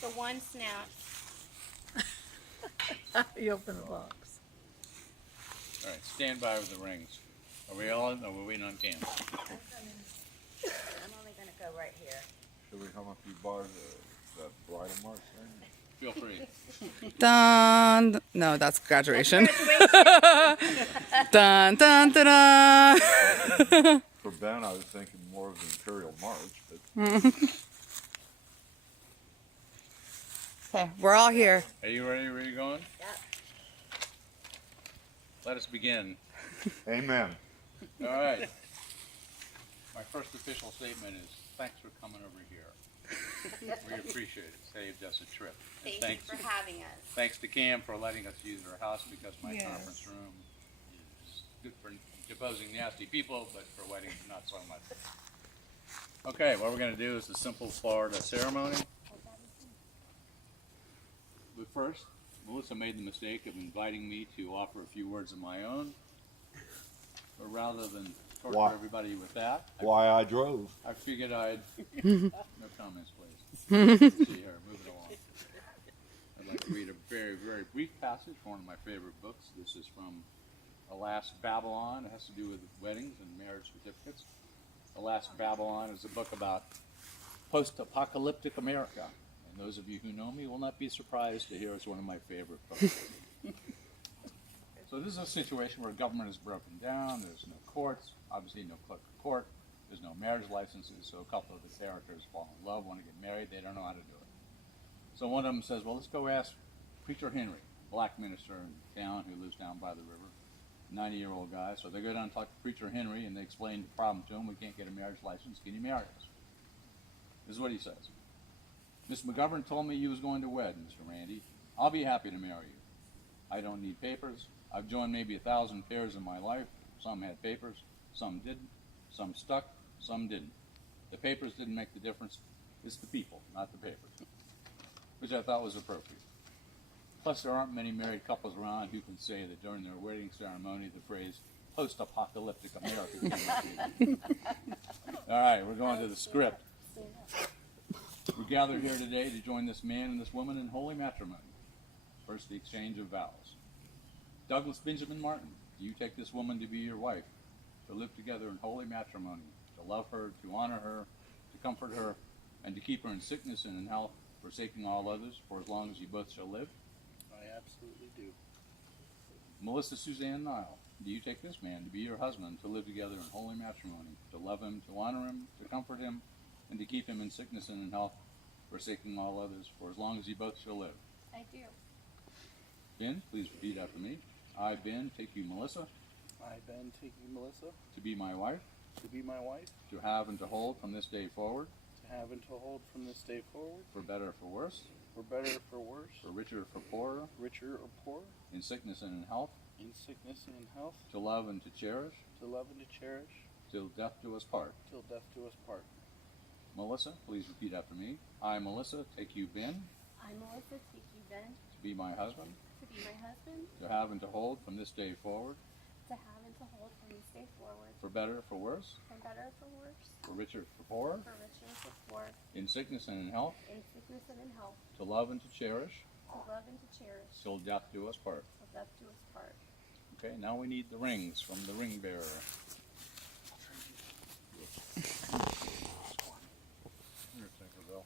The one snap. You open the box. All right, stand by with the rings. Are we all in? Or we're waiting on Cam? I'm only going to go right here. Should we hum a few bars of the bridal march then? Feel free. Dun. No, that's graduation. Dun dun dun dun. For Ben, I was thinking more of the Imperial March, but Okay, we're all here. Are you ready? Where are you going? Yep. Let us begin. amen. All right. My first official statement is thanks for coming over here. We appreciate it. Saved us a trip. And Thank you for having us. thanks to Cam for letting us use her house because my Yes. conference room is good for deposing nasty people, but for weddings, not so much. Okay, what we're going to do is a simple Florida ceremony. But first, Melissa made the mistake of inviting me to offer a few words of my own. But rather than torture Why? everybody with that, Why I drove. I figured I'd... No comments, please. See here, move it along. I'd like to read a very, very brief passage from one of my favorite books. This is from Alas, Babylon. It has to do with weddings and marriage certificates. Alas, Babylon is a book about post-apocalyptic America. And those of you who know me will not be surprised to hear it's one of my favorite books. So this is a situation where government is broken down. There's no courts, obviously no clerk of court. There's no marriage licenses, so a couple of the characters fall in love, want to get married. They don't know how to do it. So one of them says, well, let's go ask Preacher Henry, black minister in town who lives down by the river, 90-year-old guy. So they go down and talk to Preacher Henry, and they explain the problem to him. We can't get a marriage license. Can you marry us? This is what he says. Miss McGovern told me you was going to wed, Mr. Randy. I'll be happy to marry you. I don't need papers. I've joined maybe 1,000 pairs in my life. Some had papers, some didn't. Some stuck, some didn't. The papers didn't make the difference. It's the people, not the papers. Which I thought was appropriate. Plus, there aren't many married couples around who can say that during their wedding ceremony the phrase post-apocalyptic America came out. All right, we're going to the script. We gather here today to join this man and this woman in holy matrimony. First, the exchange of vows. Douglas Benjamin Martin, do you take this woman to be your wife, to live together in holy matrimony, to love her, to honor her, to comfort her, and to keep her in sickness and in health, forsaking all others, for as long as you both shall live? I absolutely do. Melissa Suzanne Nile, do you take this man to be your husband, to live together in holy matrimony, to love him, to honor him, to comfort him, and to keep him in sickness and in health, forsaking all others, for as long as you both shall live? I do. Ben, please repeat after me. I, Ben, take you, Melissa, I, Ben, take you, Melissa, to be my wife, to be my wife, to have and to hold from this day forward, to have and to hold from this day forward, for better or for worse, for better or for worse, for richer or for poorer, richer or poor, in sickness and in health, in sickness and in health, to love and to cherish, to love and to cherish, till death do us part. till death do us part. Melissa, please repeat after me. I, Melissa, take you, Ben, I, Melissa, take you, Ben, to be my husband, to be my husband, to have and to hold from this day forward, to have and to hold from this day forward, for better or for worse, for better or for worse, for richer or for poorer, for richer or for poor, in sickness and in health, in sickness and in health, to love and to cherish, to love and to cherish, till death do us part. till death do us part. Okay, now we need the rings from the ring bearer. Here, Tinkerbell.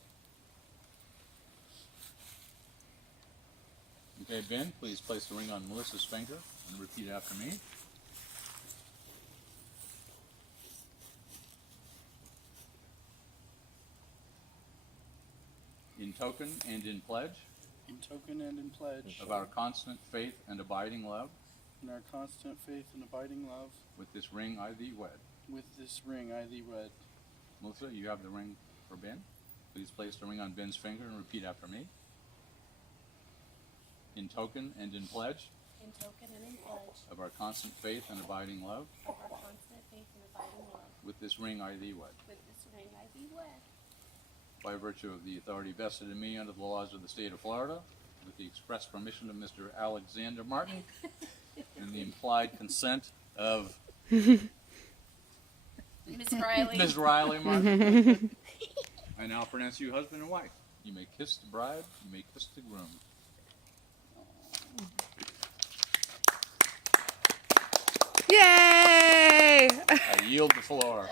Okay, Ben, please place the ring on Melissa's finger and repeat after me. In token and in pledge In token and in pledge of our constant faith and abiding love, in our constant faith and abiding love, with this ring I thee wed. with this ring I thee wed. Melissa, you have the ring for Ben. Please place the ring on Ben's finger and repeat after me. In token and in pledge In token and in pledge of our constant faith and abiding love, of our constant faith and abiding love, with this ring I thee wed. with this ring I thee wed, By virtue of the authority vested in me under the laws of the state of Florida, with the express permission of Mr. Alexander Martin, and the implied consent of Miss Riley. Ms. Riley Martin, I now pronounce you husband and wife. You may kiss the bride, you may kiss the groom. Yay! I yield the floor.